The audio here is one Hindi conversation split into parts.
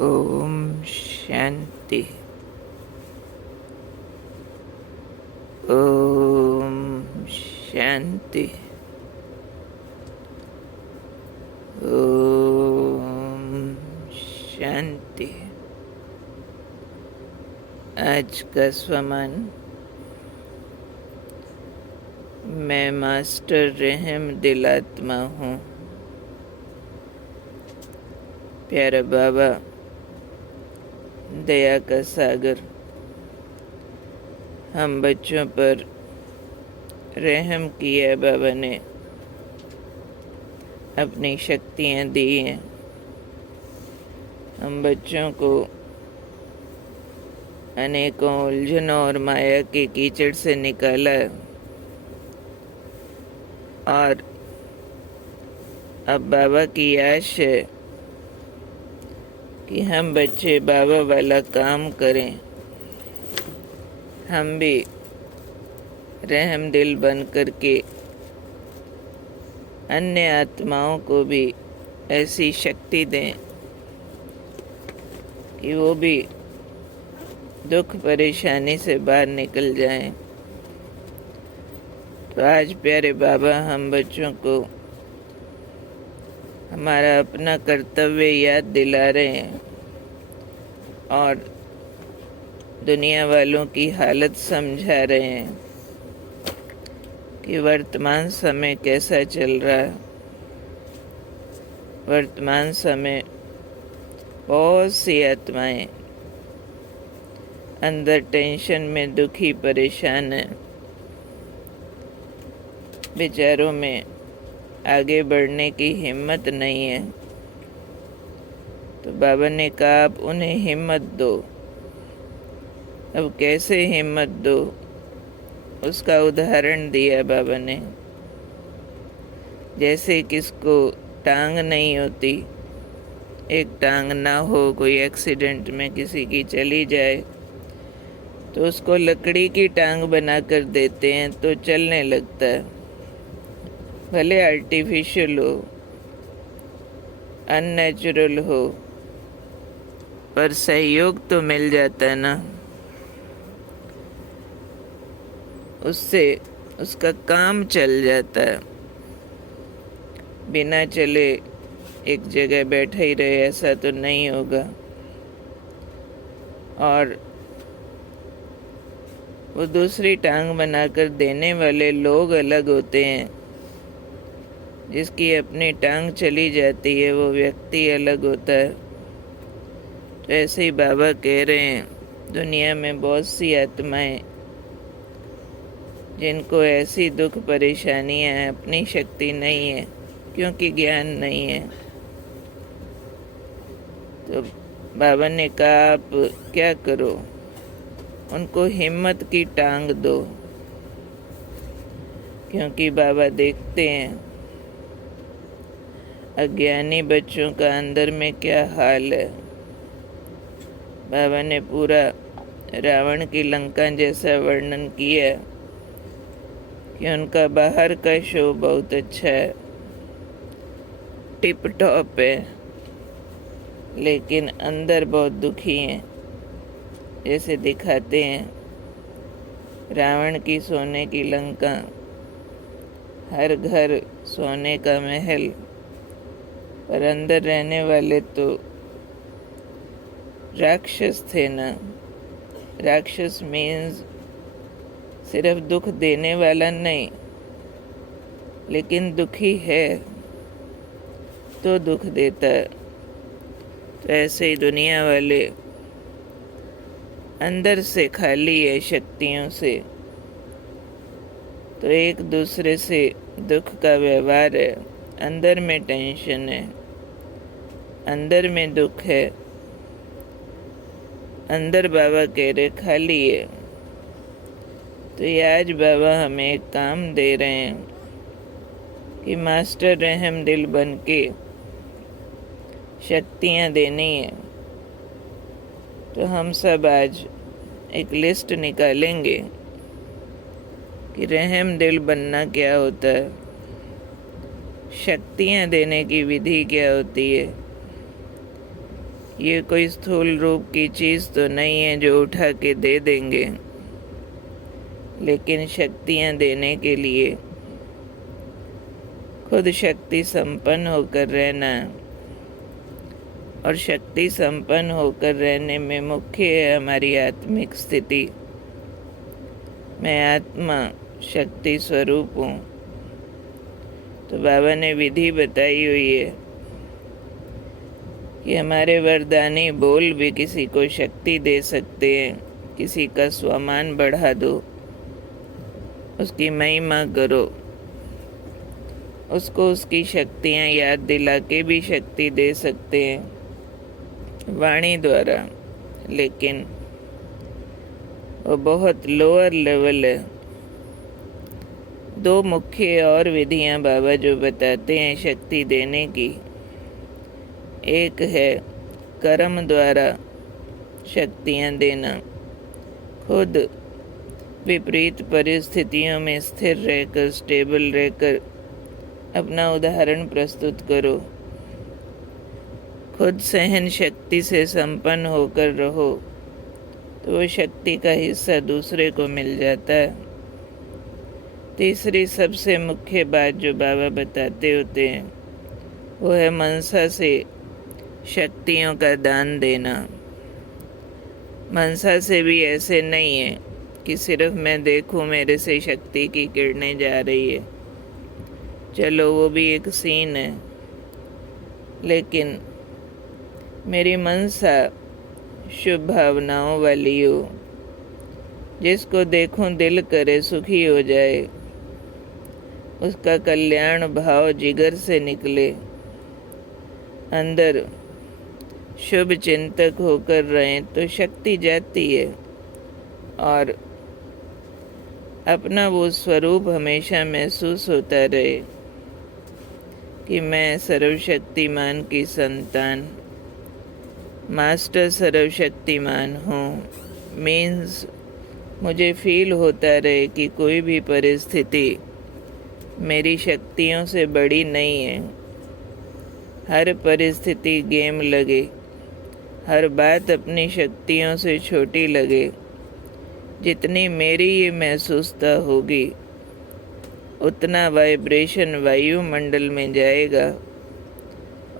ओम शांति। ओम शांति। ओम शांति। आज का स्वमान। मैं मास्टर रहम दिलात्मा हूँ। प्यारा बाबा दया का सागर हम बच्चों पर रहम किया। बाबा ने अपनी शक्तियाँ दी हैं। हम बच्चों को अनेकों उलझनों और माया के कीचड़ से निकाला और अब बाबा की आश है कि हम बच्चे बाबा वाला काम करें। हम भी रहम दिल बन करके अन्य आत्माओं को भी ऐसी शक्ति दें कि वो भी दुख परेशानी से बाहर निकल जाएं। तो आज प्यारे बाबा हम बच्चों को हमारा अपना कर्तव्य याद दिला रहे हैं और दुनिया वालों की हालत समझा रहे हैं कि वर्तमान समय कैसा चल रहा है। वर्तमान समय बहुत सी आत्माएं अंदर टेंशन में दुखी परेशान है। बेचारों में आगे बढ़ने की हिम्मत नहीं है। तो बाबा ने कहा आप उन्हें हिम्मत दो। अब कैसे हिम्मत दो, उसका उदाहरण दिया बाबा ने। जैसे किसको टांग नहीं होती, एक टांग ना हो, कोई एक्सीडेंट में किसी की चली जाए तो उसको लकड़ी की टांग बना कर देते हैं तो चलने लगता है। भले आर्टिफिशियल हो, अननेचुरल हो, पर सहयोग तो मिल जाता है ना। उससे उसका काम चल जाता है। बिना चले एक जगह बैठा ही रहे ऐसा तो नहीं होगा। और वो दूसरी टांग बनाकर देने वाले लोग अलग होते हैं। जिसकी अपनी टांग चली जाती है वो व्यक्ति अलग होता है। तो ऐसे ही बाबा कह रहे हैं दुनिया में बहुत सी आत्माएं जिनको ऐसी दुख परेशानियां हैं, अपनी शक्ति नहीं है क्योंकि ज्ञान नहीं है। तो बाबा ने कहा आप क्या करो, उनको हिम्मत की टांग दो। क्योंकि बाबा देखते हैं अज्ञानी बच्चों का अंदर में क्या हाल है। बाबा ने पूरा रावण की लंका जैसा वर्णन किया कि उनका बाहर का शो बहुत अच्छा है, टिप टॉप है, लेकिन अंदर बहुत दुखी हैं। जैसे दिखाते हैं रावण की सोने की लंका, हर घर सोने का महल, पर अंदर रहने वाले तो राक्षस थे ना। राक्षस मीन्स सिर्फ दुख देने वाला नहीं, लेकिन दुखी है तो दुख देता है। तो ऐसे ही दुनिया वाले अंदर से खाली है शक्तियों से, तो एक दूसरे से दुख का व्यवहार है। अंदर में टेंशन है, अंदर में दुख है, अंदर बाबा कह रहे खाली है। तो ये आज बाबा हमें एक काम दे रहे हैं कि मास्टर रहम दिल बन के शक्तियाँ देनी है। तो हम सब आज एक लिस्ट निकालेंगे कि रहम दिल बनना क्या होता है, शक्तियाँ देने की विधि क्या होती है, ये कोई स्थूल रूप की चीज़ तो नहीं है जो उठा के दे देंगे, लेकिन शक्तियाँ देने के लिए खुद शक्ति संपन्न होकर रहना, और शक्ति संपन्न होकर रहने में मुख्य है हमारी आत्मिक स्थिति। मैं आत्मा शक्ति स्वरूप हूँ। तो बाबा ने विधि बताई हुई है कि हमारे वरदानी बोल भी किसी को शक्ति दे सकते हैं। किसी का स्वमान बढ़ा दो, उसकी महिमा करो, उसको उसकी शक्तियाँ याद दिला के भी शक्ति दे सकते हैं वाणी द्वारा, लेकिन वो बहुत लोअर लेवल है। दो मुख्य और विधियां बाबा जो बताते हैं शक्ति देने की, एक है कर्म द्वारा शक्तियां देना, खुद विपरीत परिस्थितियों में स्थिर रहकर, स्टेबल रहकर अपना उदाहरण प्रस्तुत करो, खुद सहन शक्ति से संपन्न होकर रहो, तो वो शक्ति का हिस्सा दूसरे को मिल जाता है। तीसरी सबसे मुख्य बात जो बाबा बताते होते हैं वो है मनसा से शक्तियों का दान देना। मनसा से भी ऐसे नहीं है कि सिर्फ मैं देखूं मेरे से शक्ति की किरणें जा रही है, चलो वो भी एक सीन है, लेकिन मेरी मनसा शुभ भावनाओं वाली हो, जिसको देखूं दिल करे सुखी हो जाए, उसका कल्याण भाव जिगर से निकले, अंदर शुभ चिंतक होकर रहें तो शक्ति जाती है, और अपना वो स्वरूप हमेशा महसूस होता रहे कि मैं सर्वशक्तिमान की संतान, मास्टर सर्वशक्तिमान हूँ। मीन्स मुझे फील होता रहे कि कोई भी परिस्थिति मेरी शक्तियों से बड़ी नहीं है। हर परिस्थिति गेम लगे, हर बात अपनी शक्तियों से छोटी लगे, जितनी मेरी ये महसूसता होगी उतना वाइब्रेशन वायुमंडल में जाएगा,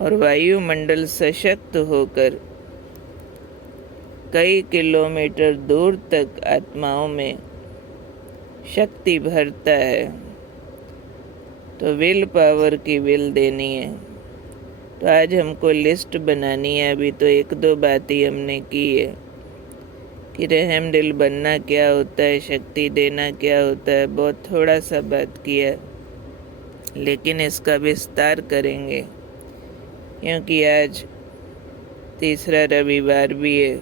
और वायुमंडल सशक्त होकर कई किलोमीटर दूर तक आत्माओं में शक्ति भरता है। तो विल पावर की विल देनी है। तो आज हमको लिस्ट बनानी है। अभी तो एक दो बात ही हमने की है कि रहम दिल बनना क्या होता है, शक्ति देना क्या होता है, बहुत थोड़ा सा बात किया, लेकिन इसका विस्तार करेंगे क्योंकि आज तीसरा रविवार भी है।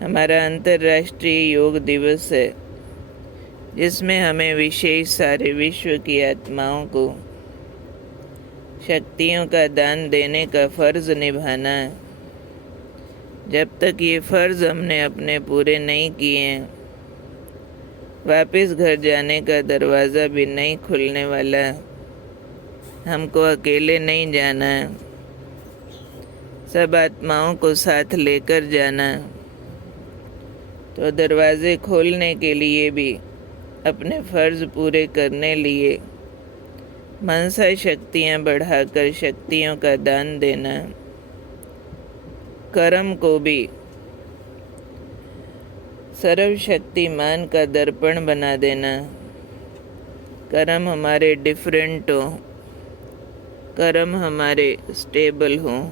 हमारा अंतर्राष्ट्रीय योग दिवस है, जिसमें हमें विशेष सारे विश्व की आत्माओं को शक्तियों का दान देने का फर्ज निभाना है। जब तक ये फर्ज हमने अपने पूरे नहीं किए हैं, वापस घर जाने का दरवाज़ा भी नहीं खुलने वाला। हमको अकेले नहीं जाना है, सब आत्माओं को साथ लेकर जाना। तो दरवाजे खोलने के लिए भी, अपने फर्ज पूरे करने लिए मनसा शक्तियाँ बढ़ाकर शक्तियों का दान देना। कर्म को भी सर्वशक्तिमान का दर्पण बना देना। कर्म हमारे डिफरेंट हो, कर्म हमारे स्टेबल हों,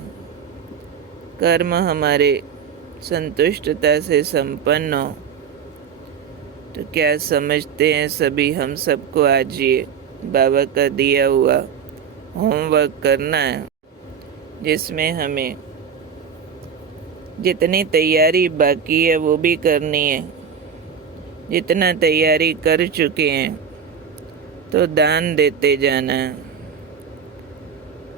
कर्म हमारे संतुष्टता से संपन्न हो। तो क्या समझते हैं सभी, हम सबको आज ये बाबा का दिया हुआ होमवर्क करना है, जिसमें हमें जितनी तैयारी बाकी है वो भी करनी है। जितना तैयारी कर चुके हैं तो दान देते जाना।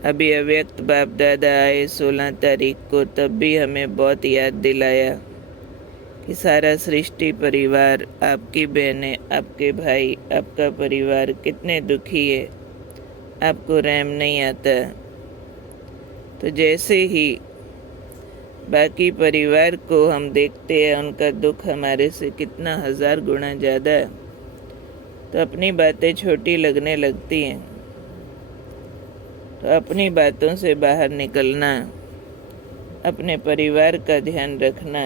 अभी अव्यक्त बाप दादा आए 16 तारीख को, तब भी हमें बहुत याद दिलाया कि सारा सृष्टि परिवार, आपकी बहनें, आपके भाई, आपका परिवार कितने दुखी है, आपको रहम नहीं आता। तो जैसे ही बाकी परिवार को हम देखते हैं, उनका दुख हमारे से कितना 1000 गुना ज़्यादा है, तो अपनी बातें छोटी लगने लगती हैं। तो अपनी बातों से बाहर निकलना, अपने परिवार का ध्यान रखना,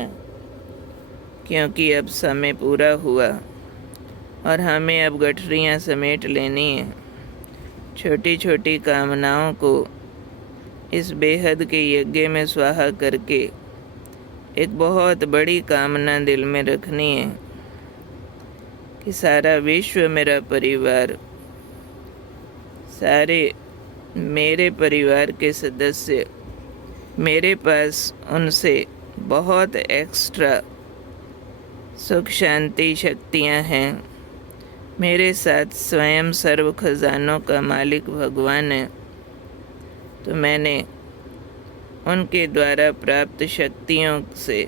क्योंकि अब समय पूरा हुआ और हमें अब गठरियाँ समेट लेनी है। छोटी छोटी कामनाओं को इस बेहद के यज्ञ में स्वाहा करके एक बहुत बड़ी कामना दिल में रखनी है कि सारा विश्व मेरा परिवार, सारे मेरे परिवार के सदस्य, मेरे पास उनसे बहुत एक्स्ट्रा सुख शांति शक्तियाँ हैं। मेरे साथ स्वयं सर्व खजानों का मालिक भगवान है। तो मैंने उनके द्वारा प्राप्त शक्तियों से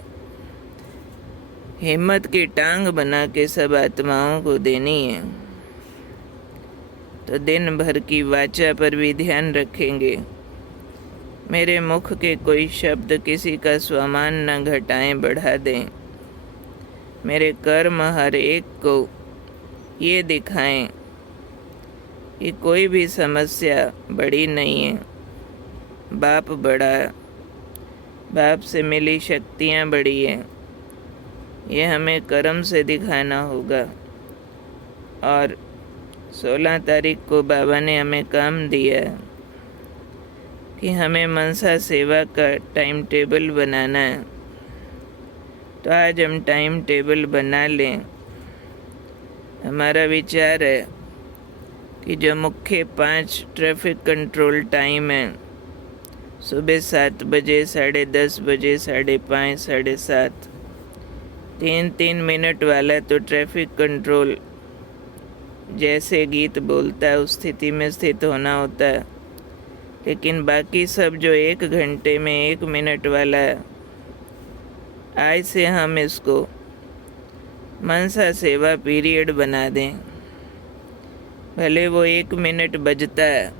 हिम्मत की टांग बना के सब आत्माओं को देनी है। तो दिन भर की वाचा पर भी ध्यान रखेंगे, मेरे मुख के कोई शब्द किसी का स्वमान न घटाएं बढ़ा दें। मेरे कर्म हर एक को ये दिखाएं कि कोई भी समस्या बड़ी नहीं है, बाप बड़ा, बाप से मिली शक्तियाँ बड़ी हैं। ये हमें कर्म से दिखाना होगा। और 16 तारीख को बाबा ने हमें काम दिया कि हमें मनसा सेवा का टाइम टेबल बनाना है। तो आज हम टाइम टेबल बना लें। हमारा विचार है कि जो मुख्य 5 ट्रैफिक कंट्रोल टाइम है, सुबह 7 बजे, 10:30 बजे, 5:30, 7:30, 3-3 मिनट वाला तो ट्रैफिक कंट्रोल जैसे गीत बोलता है उस स्थिति में स्थित होना होता है। लेकिन बाकी सब जो 1 घंटे में 1 मिनट वाला है, आज से हम इसको मनसा सेवा पीरियड बना दें। भले वो 1 मिनट बजता है,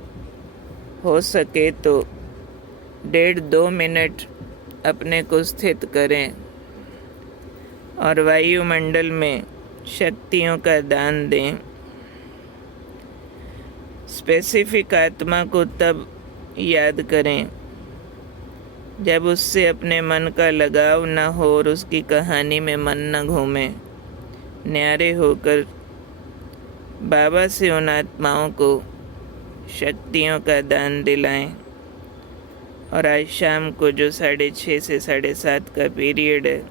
हो सके तो 1.5-2 मिनट अपने को स्थित करें और वायुमंडल में शक्तियों का दान दें। स्पेसिफिक आत्मा को तब याद करें जब उससे अपने मन का लगाव न हो और उसकी कहानी में मन न घूमे। न्यारे होकर बाबा से उन आत्माओं को शक्तियों का दान दिलाएं। और आज शाम को जो 6:30 से 7:30 का पीरियड है,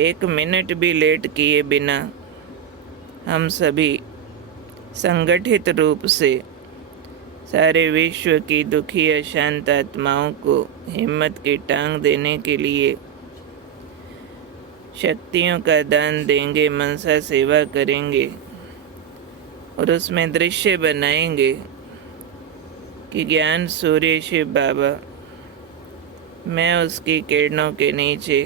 1 मिनट भी लेट किए बिना हम सभी संगठित रूप से सारे विश्व की दुखी अशांत आत्माओं को हिम्मत की टांग देने के लिए शक्तियों का दान देंगे, मनसा सेवा करेंगे और उसमें दृश्य बनाएंगे कि ज्ञान सूर्य शिव बाबा, मैं उसकी किरणों के नीचे,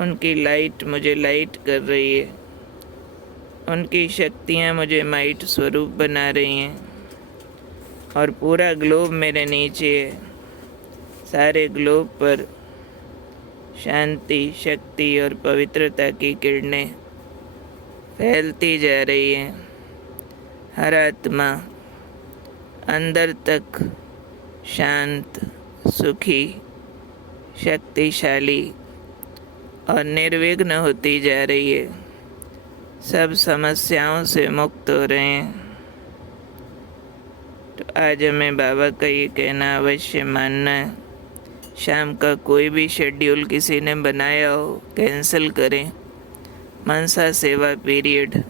उनकी लाइट मुझे लाइट कर रही है, उनकी शक्तियाँ मुझे माइट स्वरूप बना रही हैं और पूरा ग्लोब मेरे नीचे है। सारे ग्लोब पर शांति, शक्ति और पवित्रता की किरणें फैलती जा रही हैं। हर आत्मा अंदर तक शांत, सुखी, शक्तिशाली और निर्विघ्न होती जा रही है। सब समस्याओं से मुक्त हो रहे हैं। तो आज हमें बाबा का ये कहना अवश्य मानना है। शाम का कोई भी शेड्यूल किसी ने बनाया हो, कैंसिल करें। मनसा सेवा पीरियड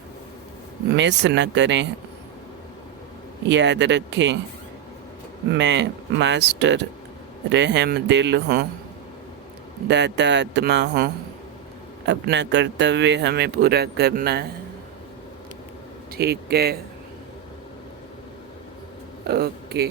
मिस न करें। याद रखें, मैं मास्टर रहम दिल हूँ, दाता आत्मा हूँ। अपना कर्तव्य हमें पूरा करना है। ठीक है, ओके।